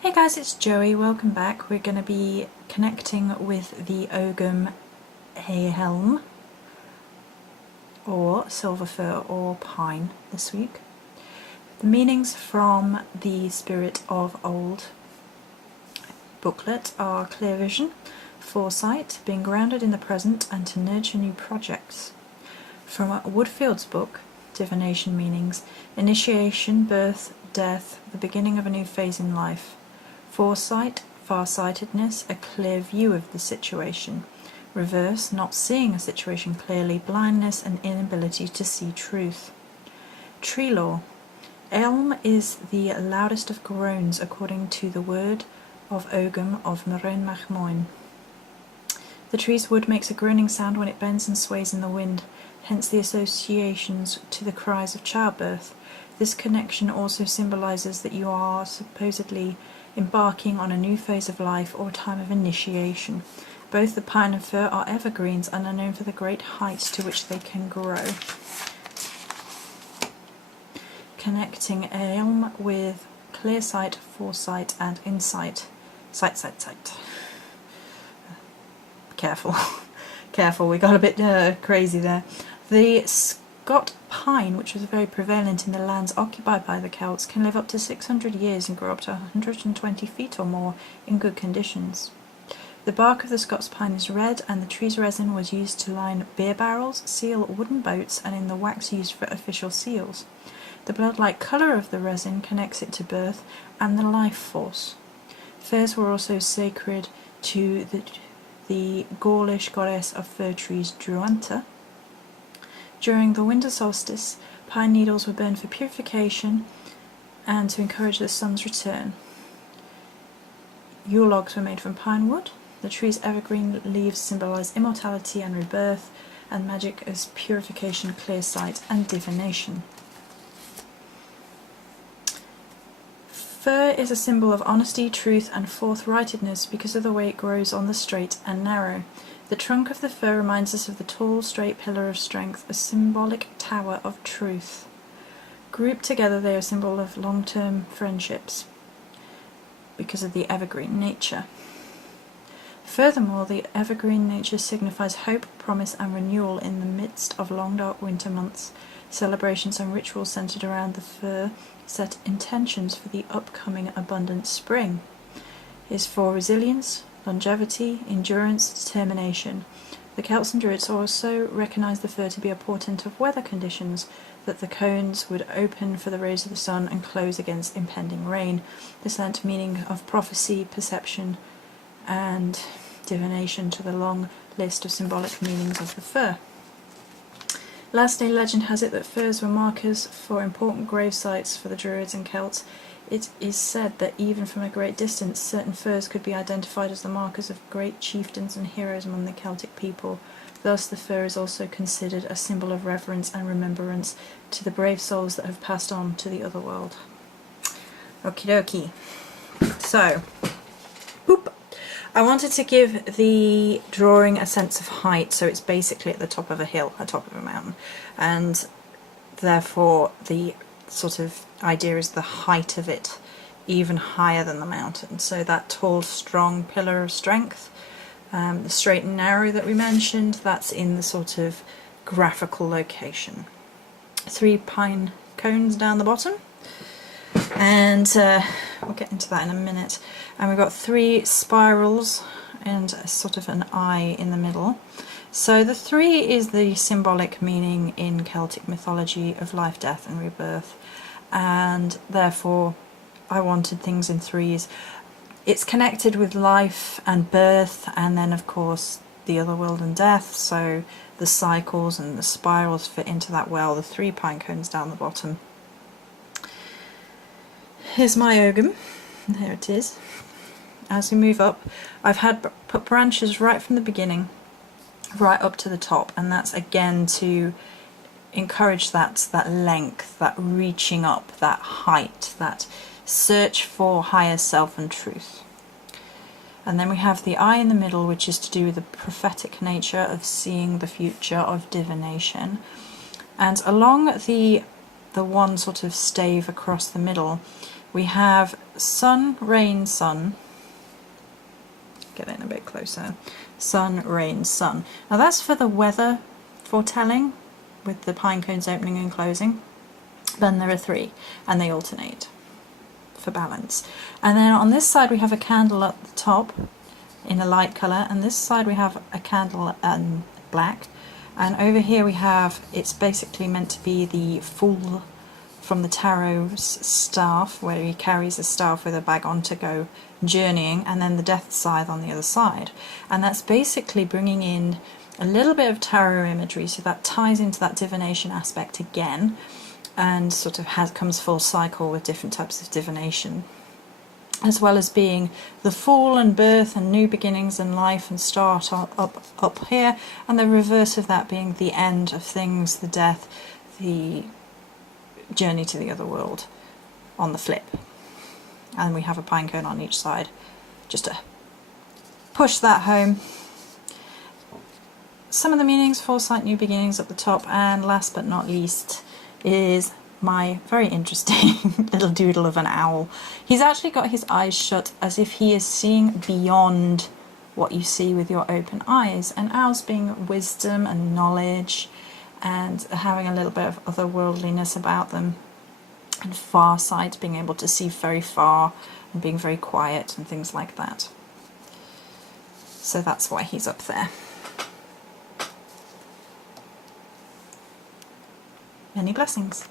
Hey guys, it's Joey. Welcome back. We're going to be connecting with the Ogham Ailim, or silver fir or pine this week. The meanings from the Spirit of Old booklet are clear vision, foresight, being grounded in the present and to nurture new projects. From Woodfield's book, divination meanings, initiation, birth, death, the beginning of a new phase in life. Foresight, far-sightedness, a clear view of the situation. Reverse, not seeing a situation clearly, blindness and inability to see truth. Tree law. Elm is the loudest of groans according to the word of Ogham of Maroon Machmoin. The tree's wood makes a groaning sound when it bends and sways in the wind, hence the associations to the cries of childbirth. This connection also symbolizes that you are supposedly embarking on a new phase of life or a time of initiation. Both the pine and fir are evergreens and are known for the great heights to which they can grow. Connecting elm with clear sight, foresight and insight. Sight. Careful. Careful, we got a bit crazy there. The Scot pine, which was very prevalent in the lands occupied by the Celts, can live up to 600 years and grow up to 120 feet or more in good conditions. The bark of the Scots pine is red, and the tree's resin was used to line beer barrels, seal wooden boats, and in the wax used for official seals. The blood-like colour of the resin connects it to birth and the life force. Firs were also sacred to the Gaulish goddess of fir trees, Druanta. During the winter solstice, pine needles were burned for purification and to encourage the sun's return. Yule logs were made from pine wood. The tree's evergreen leaves symbolise immortality and rebirth, and magic as purification, clear sight, and divination. Fir is a symbol of honesty, truth, and forthrightedness because of the way it grows on the straight and narrow. The trunk of the fir reminds us of the tall, straight pillar of strength, a symbolic tower of truth. Grouped together, they are a symbol of long-term friendships because of the evergreen nature. Furthermore, the evergreen nature signifies hope, promise, and renewal in the midst of long, dark winter months. Celebrations and rituals centered around the fir set intentions for the upcoming abundant spring. It is for resilience, longevity, endurance, determination. The Celts and Druids also recognized the fir to be a portent of weather conditions, that the cones would open for the rays of the sun and close against impending rain. This lent meaning of prophecy, perception, and divination to the long list of symbolic meanings of the fir. Lastly, legend has it that firs were markers for important grave sites for the Druids and Celts. It is said that even from a great distance, certain firs could be identified as the markers of great chieftains and heroes among the Celtic people. Thus, the fir is also considered a symbol of reverence and remembrance to the brave souls that have passed on to the other world. Okie dokie. So, boop. I wanted to give the drawing a sense of height, so it's basically at the top of a hill, at the top of a mountain, and therefore the sort of idea is the height of it even higher than the mountain. So that tall, strong pillar of strength, the straight and narrow that we mentioned, that's in the sort of graphical location. 3 pine cones down the bottom, and we'll get into that in a minute. And we've got 3 spirals and a sort of an eye in the middle. So the 3 is the symbolic meaning in Celtic mythology of life, death and rebirth, and therefore I wanted things in 3s. It's connected with life and birth, and then of course the other world and death, so the cycles and the spirals fit into that well. The 3 pine cones down the bottom. Here's my Ogham, and here it is. As we move up, I've put branches right from the beginning right up to the top, and that's again to encourage that length, that reaching up, that height, that search for higher self and truth. And then we have the eye in the middle, which is to do with the prophetic nature of seeing the future, of divination. And along the one sort of stave across the middle, We have sun, rain, sun. Get in a bit closer. Sun, rain, sun. Now that's for the weather foretelling, with the pine cones opening and closing. Then there are 3, and they alternate for balance. And then on this side we have a candle at the top in a light colour, and this side we have a candle in black. And over here we have, it's basically meant to be the Fool from the Tarot's staff, where he carries a staff with a bag on to go journeying, and then the Death Scythe on the other side. And that's basically bringing in a little bit of tarot imagery, so that ties into that divination aspect again, and sort of comes full cycle with different types of divination, as well as being the Fall and birth and new beginnings and life and start up here, and the reverse of that being the end of things, the death, the journey to the other world on the flip. And we have a pine cone on each side just to push that home. Some of the meanings: foresight, new beginnings at the top, and last but not least is my very interesting little doodle of an owl. He's actually got his eyes shut as if he is seeing beyond what you see with your open eyes, and owls being wisdom and knowledge and having a little bit of otherworldliness about them, and far sight, being able to see very far and being very quiet and things like that. So that's why he's up there. Many blessings.